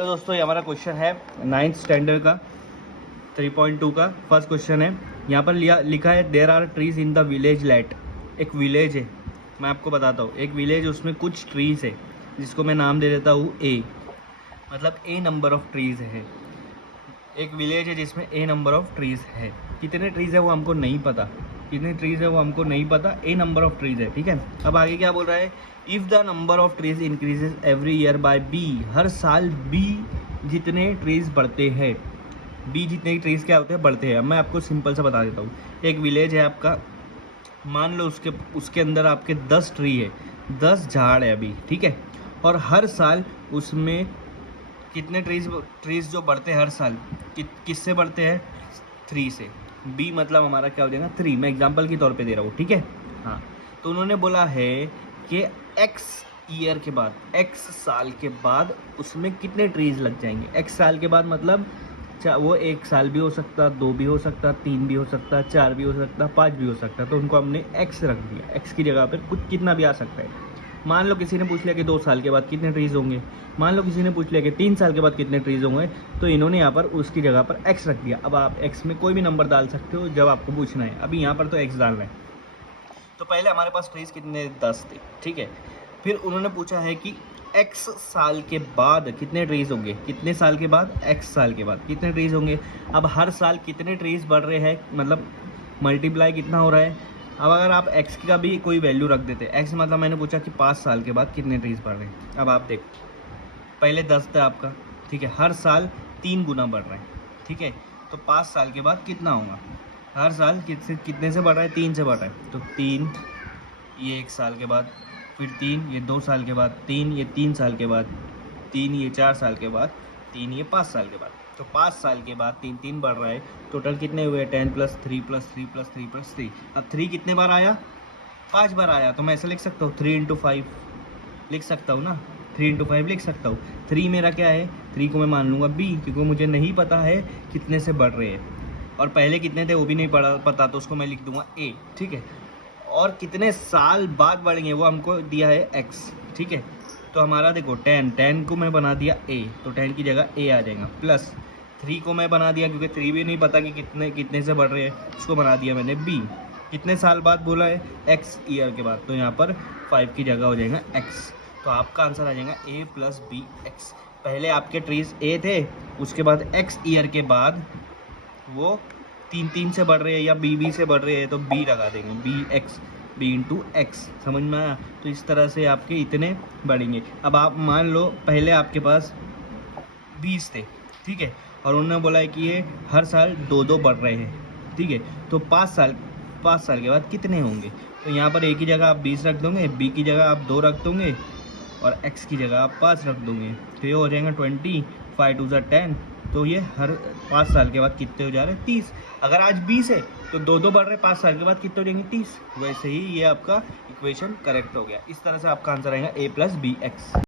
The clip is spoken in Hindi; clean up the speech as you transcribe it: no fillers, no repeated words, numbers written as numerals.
तो दोस्तों ये हमारा क्वेश्चन है 9th स्टैंडर्ड का 3.2 का फर्स्ट क्वेश्चन है। यहाँ पर लिखा है there are trees in the village late. एक विलेज है, मैं आपको बताता हूँ। एक विलेज, उसमें कुछ ट्रीज है जिसको मैं नाम दे देता हूँ ए, मतलब ए नंबर ऑफ ट्रीज है। एक विलेज है जिसमें ए नंबर ऑफ ट्रीज है। कितने ट्रीज है वो हमको नहीं पता, कितने ट्रीज है वो हमको नहीं पता, ए नंबर ऑफ ट्रीज है। ठीक है, अब आगे क्या बोल रहा है, if the number of trees increases every year by B. हर साल बी जितने ट्रीज बढ़ते हैं, बी जितने ट्रीज क्या होते हैं, बढ़ते हैं। अब मैं आपको सिंपल सा बता देता हूँ। एक विलेज है आपका, मान लो उसके अंदर आपके 10 ट्री है, 10 झाड़ है अभी, ठीक है। और हर साल उसमें कितने ट्रीज जो बढ़ते हैं हर साल, किससे बढ़ते हैं, 3 से। बी मतलब हमारा क्या हो जाएगा, 3। मैं एग्जांपल के तौर पे दे रहा हूँ, ठीक है। हाँ, तो उन्होंने बोला है कि एक्स ईयर के बाद, एक्स साल के बाद उसमें कितने ट्रीज लग जाएंगे। एक्स साल के बाद मतलब वो 1 साल भी हो सकता, 2 भी हो सकता, 3 भी हो सकता, 4 भी हो सकता, 5 भी हो सकता। तो उनको हमने एक्स रख दिया। एक्स की जगह पर कुछ कितना भी आ सकता है। मान लो किसी ने पूछ लिया कि 2 साल के बाद कितने ट्रीज होंगे, मान लो किसी ने पूछ लिया कि 3 साल के बाद कितने ट्रीज होंगे, तो इन्होंने यहाँ पर उसकी जगह पर एक्स रख दिया। अब आप एक्स में कोई भी नंबर डाल सकते हो जब आपको पूछना है। अभी यहाँ पर तो एक्स डालना है। तो पहले हमारे पास ट्रीज कितने, 10 थे, ठीक है। फिर उन्होंने पूछा है कि एक्स साल के बाद कितने ट्रीज होंगे, कितने साल के बाद, एक्स साल के बाद कितने ट्रीज होंगे। अब हर साल कितने ट्रीज बढ़ रहे हैं, मतलब मल्टीप्लाई कितना हो रहा है। अब अगर आप x का भी कोई वैल्यू रख देते, x मतलब मैंने पूछा कि 5 साल के बाद कितने ट्रीज बढ़ रहे हैं। अब आप देखो, पहले 10 था आपका, ठीक है, हर साल 3 गुना बढ़ रहा है, ठीक है। तो 5 साल के बाद कितना होगा, हर साल कितने से बढ़ रहा है, 3 से बढ़ रहा है। तो 3 ये 1 साल के बाद, फिर 3 ये 2 साल के बाद, 3 ये 3 साल के बाद, 3 ये 4 साल के बाद, 3 ये 5 साल के बाद। तो 5 साल के बाद 3 3 बढ़ रहा है। टोटल कितने हुए, 10 + 3 + 3 + 3 + 3। अब 3 कितने बार आया, 5 बार आया। तो मैं ऐसे लिख सकता हूँ 3 × 5 लिख सकता हूँ ना, 3 × 5 लिख सकता हूँ। 3 मेरा क्या है, 3 को मैं मान लूँगा b, क्योंकि मुझे नहीं पता है कितने से बढ़ रहे हैं। और पहले कितने थे वो भी नहीं पता, तो उसको मैं लिख दूंगा a, ठीक है। और कितने साल बाद बढ़ेंगे वो हमको दिया है x, ठीक है। तो हमारा देखो 10 को मैं बना दिया a, तो 10 की जगह a आ जाएगा। प्लस 3 को मैं बना दिया, क्योंकि 3 भी नहीं पता कि कितने से बढ़ रहे हैं, उसको बना दिया मैंने b। कितने साल बाद बोला है, x ईयर के बाद, तो यहाँ पर 5 की जगह हो जाएगा x। तो आपका आंसर आ जाएगा a + b x। पहले आपके ट्रीज a थे, उसके बाद x ईयर के बाद वो 3 से बढ़ रहे हैं या b से बढ़ रहे हैं, तो b लगा देंगे, b × x। समझ में आया। तो इस तरह से आपके इतने बढ़ेंगे। अब आप मान लो पहले आपके पास 20 थे, ठीक है, और उन्होंने बोला है कि ये हर साल 2 बढ़ रहे हैं, ठीक है। तो 5 साल के बाद कितने होंगे। तो यहाँ पर a की जगह आप 20 रख दोगे, b की जगह आप 2 रख दोगे, और x की जगह आप 5 रख दोगे। तो ये हो जाएगा 20, 5 × 2 = 10। तो ये हर 5 साल के बाद कितने हो जा रहे हैं, 30। अगर आज 20 है तो 2 बढ़ रहे हैं, 5 साल के बाद कितने हो जाएंगे, 30। वैसे ही ये आपका इक्वेशन करेक्ट हो गया। इस तरह से आपका आंसर आएगा a + b x।